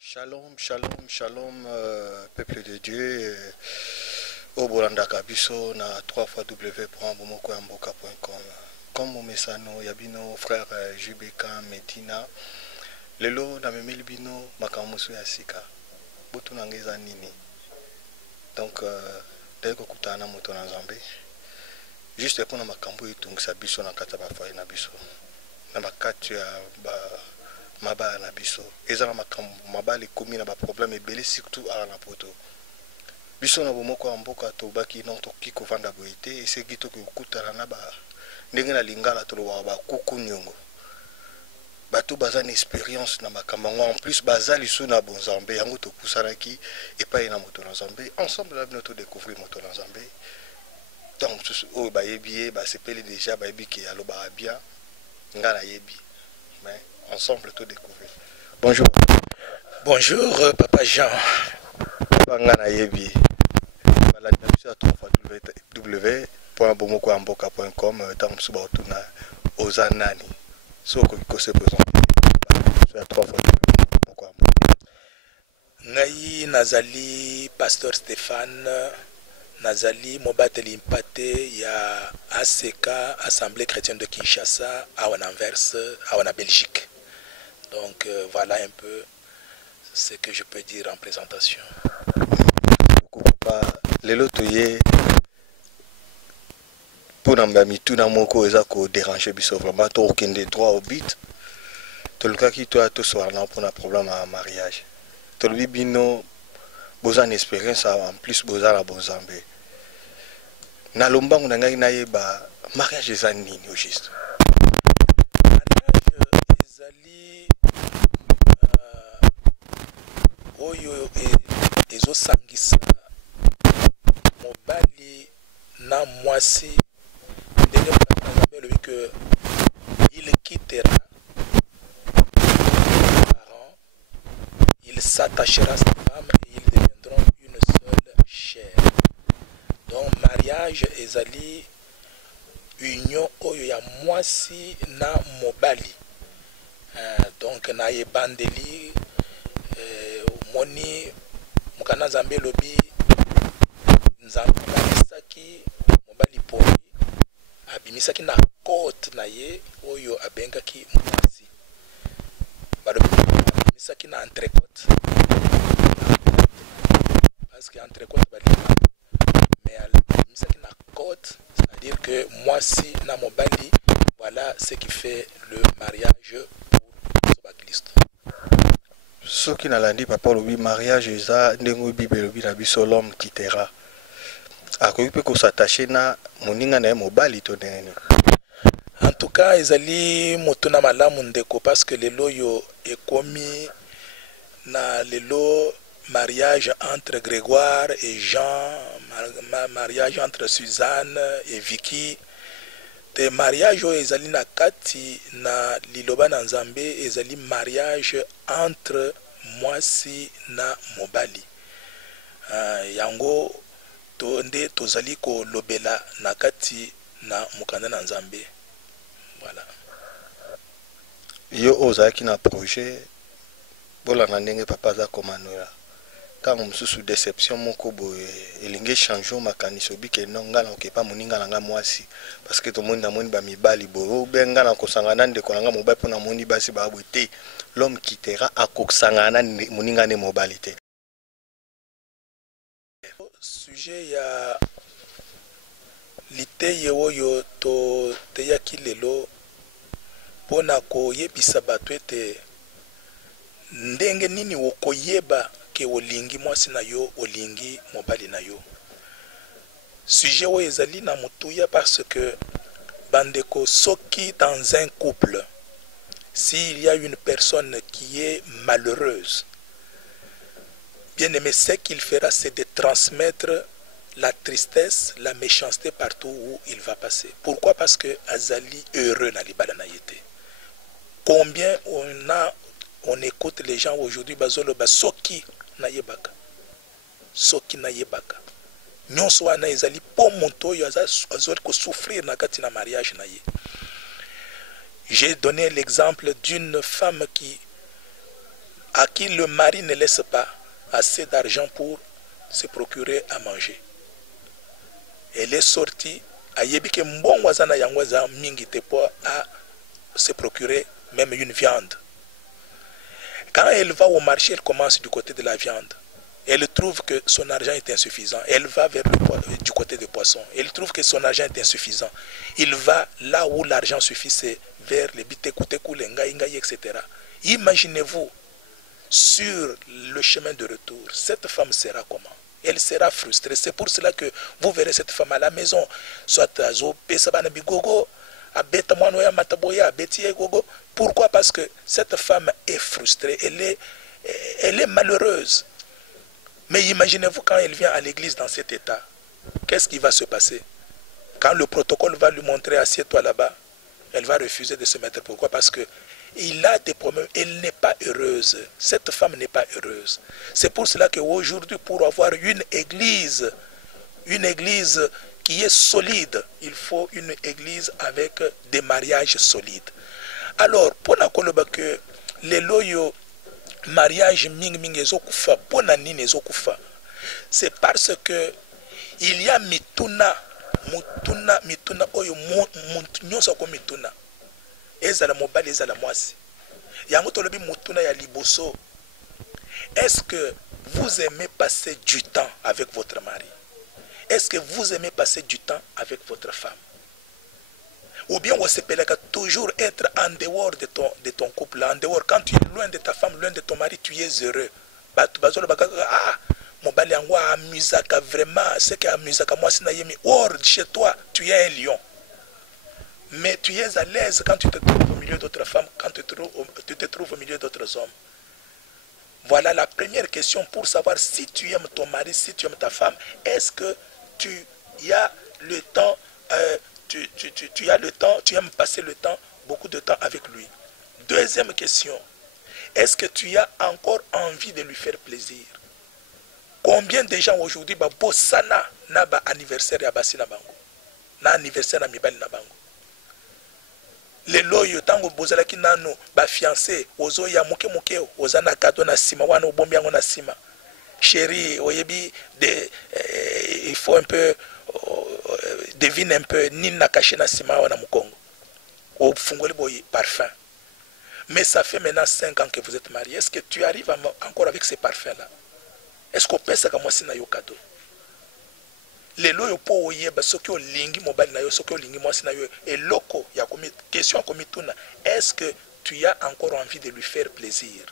Shalom, shalom, shalom, peuple de Dieu. Au Bolandaka biso na 3xw.bomokoyamboka.com. Comme mon messano, yabino frère JBK Medina. Lelo na memeli bino makamusu ya sika. Butu nangeza nini. Donc dès que kutana moto na Nzambe. Juste pour na makambo etungisa biso na kata ba foyer na biso. Na makati ya maba na biso ezala makambo mabali komi na ba problème ebele surtout ala na poto biso na bomoko ya mboka tobaki non toki kovanda boyete eseki toki kokutana na ba ndenge na lingala toloba ba kuku nyongo bato baza na expérience na makambo en plus baza lisu na bonzambe yango topusanaki epai na moto na Nzambe ensemble na bino to découvrir moto na Nzambe donc oyo bayebi basepeli déjà bayebi ke aloba bien ngana yebi mais ensemble tout découvrir. Bonjour. Bonjour, Papa Jean. Bangana yebi. Bala sur www.bomokoamboka.com tant suba otuna ozanani. Soko ko se présenter sur www.bomokoamboka. Ngai nazali Pasteur Stéphane nazali mobateli impate ya ACK Assemblée chrétienne de Kinshasa à Anvers à Belgique. Donc voilà un peu ce que je peux dire en présentation. Papa, lelo toye pour namba mituna moko eza ko déranger biso vraiment to okende droit au but. To lukaki to ato soirna pour un problème à mariage. To bino boza une expérience en plus boza la bonzambe. Na lombangu na ngai nayeba mariage eza nini au juste. Oyo ezosangisa mobali na mwasi ndenge Nzambe lobi que il quittera ses parents, il s'attachera à sa femme et ils deviendront une seule chair. Donc mariage ezali union oyo ya mwasi na mobali. Donc na yebandeli moni mukana Nzambe lobi Nzambe abimisaki mobali poni abimisaki na côte na ye oyo abengaki mwasi balobi abimisaki na entrecôte parce que entrecôte bali mais abimisaki na côte, c'est-à-dire que mwasi na mobali, voilà ce qui fait le mariage pour Christ. Ce qui n'a dit papa le mariage eza ndengo bible lobi na biso l'homme quittera. Akoki pe ko s'attacher na moninga na mobali to ndenge. En tout cas, ezali motuna malamu ndeko parce que lelo yo ekomi na lelo mariage entre Grégoire et Jean, mariage entre Suzanne et Vicky. Te mariage o ezali na kati na liloba na Nzambe ezali mariage entre mwasi na mobali. Yango to nde tozali ko lobela na kati na mukanda na Nzambe. Voilà. Yo ozaki na projet bola na ndenge papa za komanola. Quand on sous déception moko boye elinge changer makaniso bike nonga na okepa moninga nanga mwasi parce que to monde na moni ba mibali bo benga na kosangana ndeko nanga mobali pona moni basi ba bote l'homme quittera akosangana moninga ne mobilité. Sujet ya liteye oyo to teyaki lelo pona ko yebisa bato ete ndenge nini okoyeba ke olingi mwasi na yo olingi mobali na yo. Sujet oyo ezali na mutuya parce que bandeko soki dans un couple s'il y a une personne qui est malheureuse, bien aimé, ce qu'il fera c'est de transmettre la tristesse, la méchanceté partout où il va passer. Pourquoi? Parce que azali heureux na libala na yete. Combien on écoute les gens aujourd'hui bazolo ba soki na yebaka. Soki na yebaka. Nyonso wana ezali po monto yo azoli ko souffrir na kati na mariage na ye. J'ai donné l'exemple d'une femme qui à qui le mari ne laisse pas assez d'argent pour se procurer à manger. Elle est sortie, à Yébike Mbongwazana Yangwaza Mingi Tepo à se procurer même une viande. Quand elle va au marché, elle commence du côté de la viande. Elle trouve que son argent est insuffisant. Elle va du côté des poissons. Elle trouve que son argent est insuffisant. Il va là où l'argent suffit, c'est vers les bitekuteku, les ngaïngaï, etc. Imaginez-vous, sur le chemin de retour, cette femme sera comment? Elle sera frustrée. C'est pour cela que vous verrez cette femme à la maison. Soit à Zopé, Sabana Bigogo, à Betamanoya Mataboya, à Betie Gogo. Pourquoi? Parce que cette femme est frustrée. Elle est malheureuse. Mais imaginez-vous quand elle vient à l'église dans cet état, qu'est-ce qui va se passer? Quand le protocole va lui montrer assieds-toi là-bas, elle va refuser de se mettre. Pourquoi? Parce que il a des problèmes. Elle n'est pas heureuse. Cette femme n'est pas heureuse. C'est pour cela qu'aujourd'hui, pour avoir une église qui est solide, il faut une église avec des mariages solides. Alors, pour la que les loyaux mariage mingi ezokufa pona nini ezokufa, c'est parce que il y a mituna oyo nyonso ko mituna ezala mobali ezala mwasi yango tolobi mutuna ya liboso. Est-ce que vous aimez passer du temps avec votre mari? Est-ce que vous aimez passer du temps avec votre femme? Ou bien on s'appelle toujours être en dehors de ton couple, en dehors. Quand tu es loin de ta femme, loin de ton mari, tu es heureux. Mon bali angwa amusaka vraiment, c'est que amusaka moi sinayemi. Hors chez toi, tu es un lion. Mais tu es à l'aise quand tu te trouves au milieu d'autres femmes, quand tu te trouves au milieu d'autres hommes. Voilà la première question pour savoir si tu aimes ton mari, si tu aimes ta femme. Est-ce que tu as le temps, tu as le temps, tu aimes passer le temps, beaucoup de temps avec lui. Deuxième question, est-ce que tu as encore envie de lui faire plaisir? Combien de gens aujourd'hui ba bossana na ba anniversaire ya basi na bango, na anniversaire na mibali na bango? Les loyo tango bozalaki nano ba fiancé ozo ya moke ozana kato na sima wana obombi yango na sima. Chérie, oyebi il faut un peu devine un peu ni na caché na sima wana mukongo. Au fungoli boy parfum. Mais ça fait maintenant 5 ans que vous êtes mariés. Est-ce que tu arrives encore avec ces parfums-là? Est-ce qu'on peut ça comme moi si na yo cadeau? Les loyo po oyeba soki olingi mobali na yo soki olingi moi si na yo et loko ya komi question komi tuna. Est-ce que tu as encore envie de lui faire plaisir?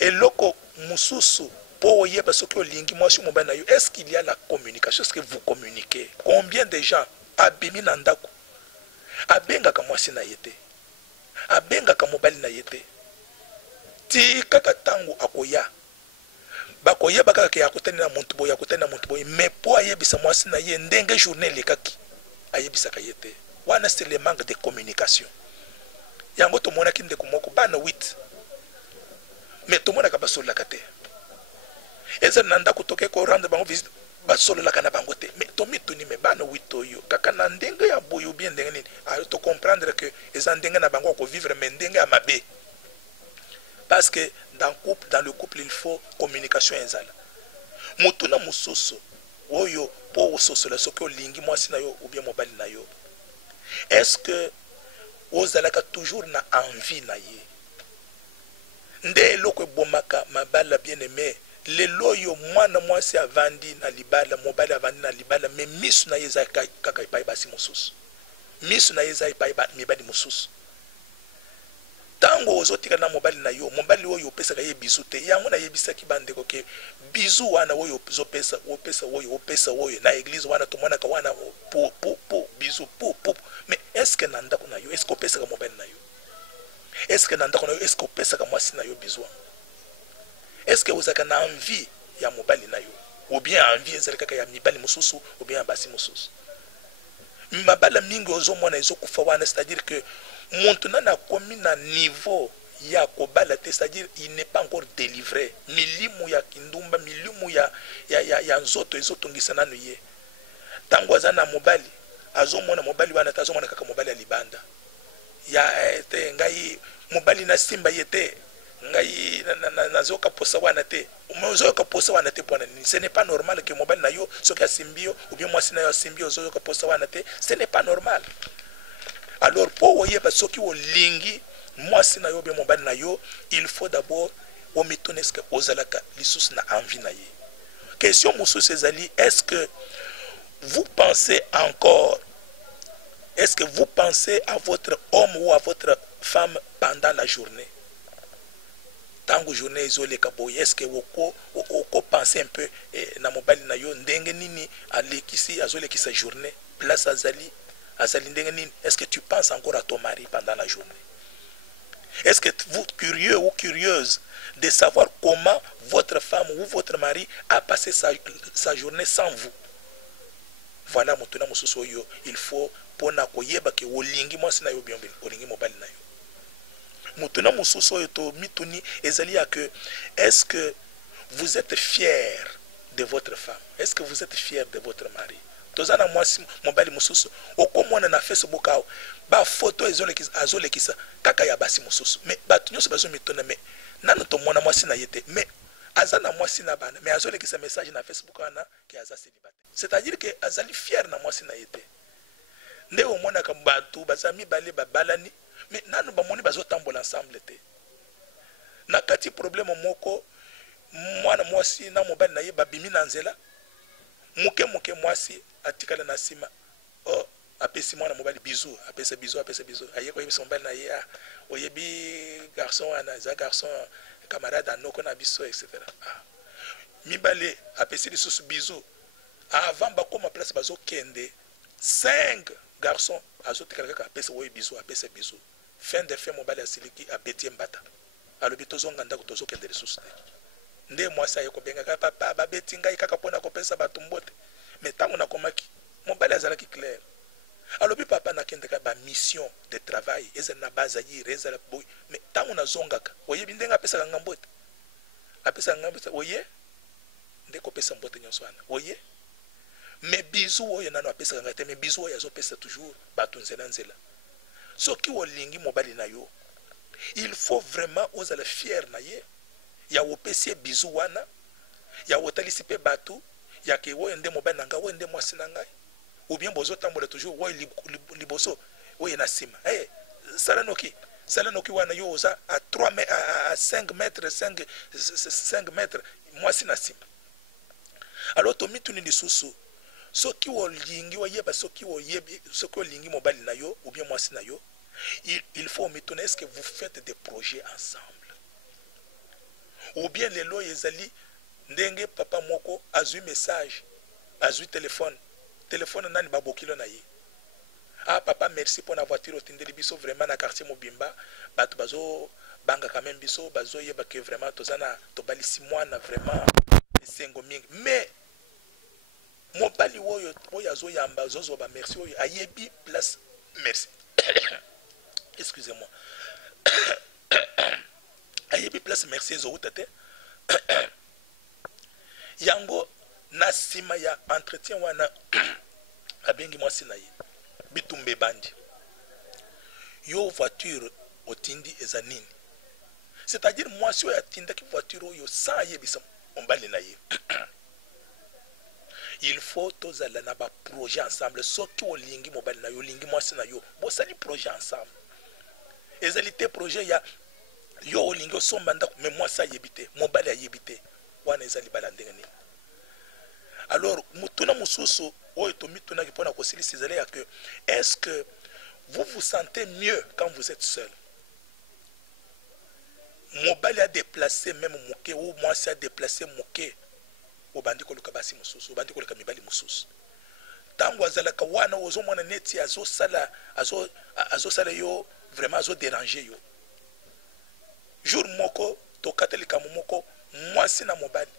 Et loko mususu po oyeba soki olingi moi si mobali na yo, est-ce qu'il y a la communication? Est-ce que vous communiquez? Combien de gens abimi na ndako abengaka moi si na yete, abengaka mobali na yete, ti kaka tango akoya bakoyeba kaka ya kotani na muntu boy, ya kotani na muntu boy, mais po ayebisa mwasi na ye ndenge journée lekaki ayebisa ka yete. Wana c'est le manque de communication. Yango to mona kinde ko moko bana 8 mais to mona ka basolo la kate eza nanda kutoke ko rendre bango visite basolo la kana bango te, mais to mituni me bana 8 oyo kaka na ndenge ya boyo bien ndenge nini a to comprendre que eza ndenge na bango ko vivre mais ndenge ya mabe. Parce que dans le couple, il faut communication enzala. Mutuna musoso oyo po soso la soko lingi mwasi na yo ou bien mobali na yo. Est-ce que ozalaka toujours na envie na ye? Nde loko bomaka mabala bien aimé. Le loyo mwana mwasi avandi na libala, mobali avandi na libala, mais misu na yeza kaka ipai basi mususu. Misu na yeza ipai mibali mususu. Tango ozotika na mobali na yo, mobali oyo opesa ye bizu te, yango na yebisaki bandeko ke bizu wana oyo opesa oyo na église wana tomona ka wana po bizu po. Mais est-ce que nanda kuna yo, est-ce que opesa ka mobali na yo? Est-ce que nanda kuna yo, est-ce que opesa ka mwasi na yo bizu? Est-ce que ozaka na envie ya mobali na yo ou bien envie ezalaka ya mibali mususu ou bien basi mususu? Mabala mingi ozomona ezokufa wana, c'est-à-dire que maintenant na komi na niveau ya kobala te, c'est-à-dire il n'est pas encore délivré. Milimu ya kindumba, milimu ya nzoto ezotongisa nanu ye. Tango azana mobali azomona mobali wana tazomona kaka mobali ya libanda ya te ngai mobali na simba yete ngai nazoka posa wana te ozoyoka posa wana te pona nini? Ce n'est pas normal que mobali na yo soki asimbi yo ou bien mwasi na yo asimbi yo ozoyoka posa wana te. Ce n'est pas normal. Alors po oyeba soki olingi mwasi na yo bien mobali na yo, il faut d'abord omitone eske ozalaka lisusu na envie na ye. Question mosusu ezali, est-ce que vous pensez encore, est-ce que vous pensez à votre homme ou à votre femme pendant la journée? Tango journée ezoleka boye, est-ce que oko penser un peu na mobali na yo ndenge nini alekisi azolekisa journée, place azali ndenge nini? Est-ce que tu penses encore à ton mari pendant la journée? Est-ce que vous curieux ou curieuse de savoir comment votre femme ou votre mari a passé sa journée sans vous? Voilà mutuna mususu oyo il faut pona koyeba ke olingi mwasi na yo bien olingi mobali na yo. Mutuna mususu oyo to mituni ezali ya que est-ce que vous êtes fier de votre femme? Est-ce que vous êtes fier de votre mari? Tozana mwasi mobali mususu okomona na Facebook awo ba photo azolekisa kaka ya basi mususu, mais batu nyonso bazo mitona, mais nanu to mona mwasi na yete, mais azana mwasi na bana, mais azolekisa message na Facebook wana ke aza célibataire. C'est-à-dire que azali fier na mwasi na yete. Nde omona ka batu bazami bale babalani, mais nanu bamoni bazo tambola ensemble te. Na kati problème moko mwana mwasi na mobali na ye babimi na nzela, muke mwasi atikala na sima, oh apesi mwana mobali bisou, apesa bisou aye ko yebisa mobali na ye, oyebi garçon wana za garçon camarade anoko na biso etc. Mibale apesi lisusu bisou avant bakoma place bazo kende 5 garçons azotikala kaka apesa oye bisou, apesa bisou, fin de fin mobali asiliki abeti mbata alobi tozonga ndako tozokende lisusu te. Nde mwasi aye kobenga kaka papa babeti ngai kaka pona kopesa bato mbote, mais tango nakomaki mobali azalaki clair alobi papa nakendeka ba mission de travail ezali na base ayire ezala boy, mais tango nazongaka oyebi ndenga apesaka nga mbote, apesaka nga mbote oye nde kopesa mbote nyonso wana oye, mais bisou oyo nano apesaka nga te, mais bisou oyo azopesa toujours bato nzela. Soki olingi mobali na yo, il faut vraiment ozala fier na ye ya opesi bisou wana, ya otalisi pe bato ya ke oyo nde mobali na nga, oyo nde mwasi na ngai, ou bien bozo tambola toujours oyo liboso oyo na sima. Salanoki wana yo oza à 3 à 5 mètres 5 mètres mwasi na sima. Alors to mituni lisusu soki olingi oyeba soki olingi mobali na yo ou bien mwasi na yo, il faut mituna, est-ce que vous faites des projets ensemble? Ou bien lelo ezali ndenge papa moko azui message, azui téléphone nani babokilo na ye, papa merci pour la voiture otindeli biso vraiment na quartier mobimba bato bazo banga quand même biso bazo yeba que vraiment tozana tobalisi mwana vraiment esengo mingi, mais mobali oyo azo yamba zozo ba merci oyo ayebi place merci excusez-moi ayebi place merci ezouta te yango na sima ya entretien wana abengi mwasi na ye bitumbe bandi yo voiture otindi eza nini, c'est-à-dire mwasi oyo atindaki voiture oyo sans ayebisa mobali na ye. Il faut tozala na ba projet ensemble, soki olingi mobali na yo olingi mwasi na yo bosali projet ensemble. Ezali te projet ya yo olingi osomba ndako mais mwasi ayebite mobali ayebite wana ezali bala ndenge nini. Alors mutuna mususu oyo to mituna kipona kosilisa ezali ya que est-ce que vous vous sentez mieux quand vous êtes seul? Mobali a déplacé même moke ou mwasi a déplacé moke obandi koluka basi mususu, obandi koluka mibali mususu. Tango azalaka wana ozomona neti azosala yo vraiment azo déranger yo. Jour moko tokatelika moko mwasi na mobali.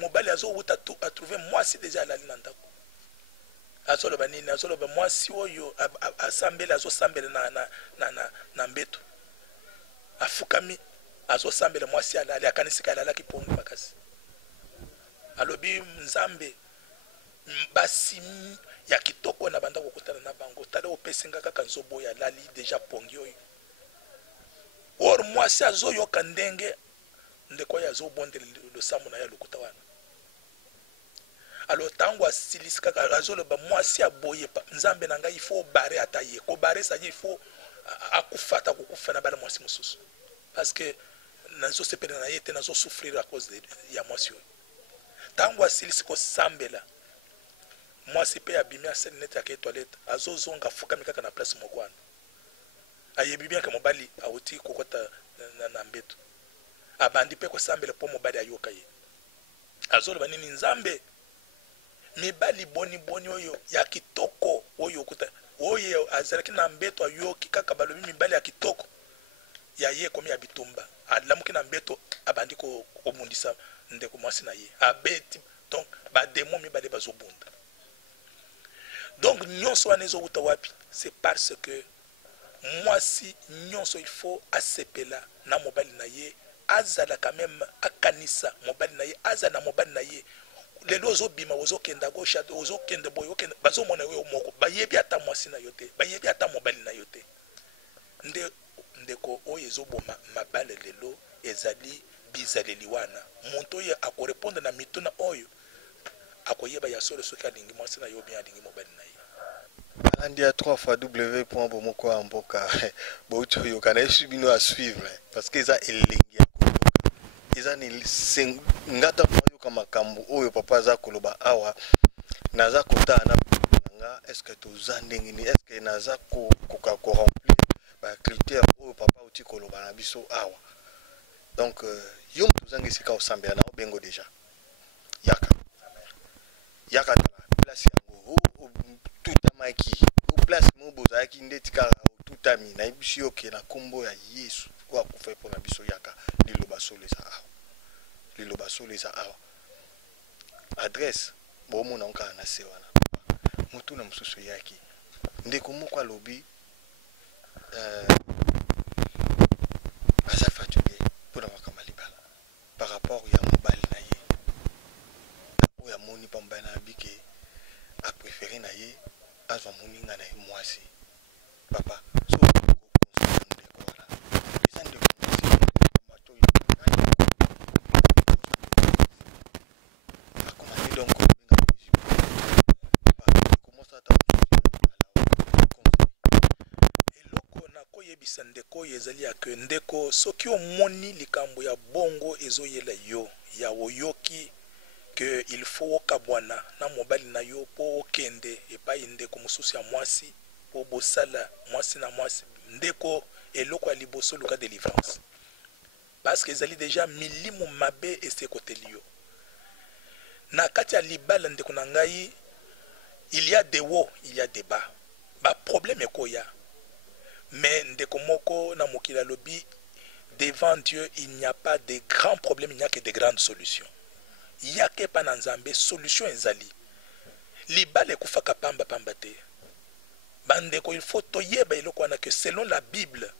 Mobali azo wuta a trouver mwasi déjà alali na ndako. Azoloba nini? Azoloba mwasi oyo asambele azosambele na mbeto. Afukami azosambele mwasi alali akanisika alalaki pongi makasi. Alobi nzambe basi ya kitoko na banda kokutana na bango tala opesinga kaka nzobo ya lali deja pongi oyo. or mwasi azoyoka ndenge ndeko oyo azobondela losambo na ye lokuta wana. Alors tango asilisi kaka azoloba mwasi aboye nzambe na ngai il faut bare ata ye kobare c'est-à-dire il faut akufata kukufa na bala mwasi mosusu parce que nazosepela na ye te nazosouffrir à cause ya mwasi oyo. Tango asilisi kosambela mwasi mpe abimi asali neti ake toilette azozonga afukami kaka na place moko wana ayebi bien ke mobali awuti kokota na mbeto abandi mpe kosambela mpo mobali ayoka ye azoloba nini nzambe mibali boni oyo ya kitoko oyo okuta oyo azalaki na mbeto ayoki kaka balobi mibali ya kitoko ya ye komi ya bitumba alamuki na mbeto abandi komundisa ndeko mwasi na ye abeti donc bademo mibali bazobunda. Donc nyonso wana ezowuta wapi c'est parce que mwasi nyonso il faut asepela na mobali na ye azala quand même akanisa mobali na ye azala na mobali na ye lelo ozobima ozokenda gauche ozokende boye okende bazomona yo moko bayebi ata mwasi na yo te bayebi ata mobali na yo te ndeko oyo ezoboma mabale lelo ezali bizaleli wana moto oyo akorepondre na mituna oyo akoyeba ya solo soki alingi mwasi na yo bien alingi mobali na ye alandi ya 3 fois w.bomoko ya mboka bouti oyo kana esu bino à suivre parce que eza elengi ya koluka eza ni ngata moyoka makambo oyo papa aza koloba awa naza kotala na nga est-ce que toza ndenge ni est-ce que naza koka corremplir ba critère oyo papa uti koloba na biso awa donc yo mtuzanga esika osambela na obengo déjà yaka place yango tutamaki place mo bozaki ndeti kaka tutami na biso yoke na kombo ya Yesu kwa kufa pour na biso yaka liloba soleza awa adresse bomo na onka na sewana mutu na mususu yaki ndeko moko alobi asa fatigué pour na makama libala par rapport ya mobali na ye oya moni pamba na bike a préféré na ye azwa moninga na ye mwasi papa so ndeko wala eza ndeko mwasi mato akomani donc eloko na koyebisa ndeko oyo ezali ya ke ndeko soki omoni likambo ya bongo ezoyela yo ya oyoki que il faut okabwana na mobali na yo po okende epai ndeko mosusu ya mwasi po bosala mwasi na mwasi ndeko eloko ya liboso luka délivrance parce que ezali déjà milimo mabe esekoteli yo na kati ya libala ndeko na ngai il y a des hauts il y a des bas ba problème ekoya mais ndeko moko na mokila lobi devant Dieu il n'y a pas de grands problèmes il n'y a que de grandes solutions yake pa na nzambe solution ezali libala ekufaka pamba te bandeko il faut toyeba eloko wana que selon la Bible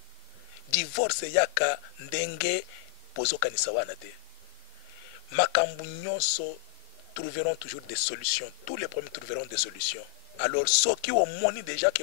divorce yaka ndenge bozokanisa wana te makambu nyonso trouveront toujours des solutions tous les problèmes trouveront des solutions alors soki omoni déjà que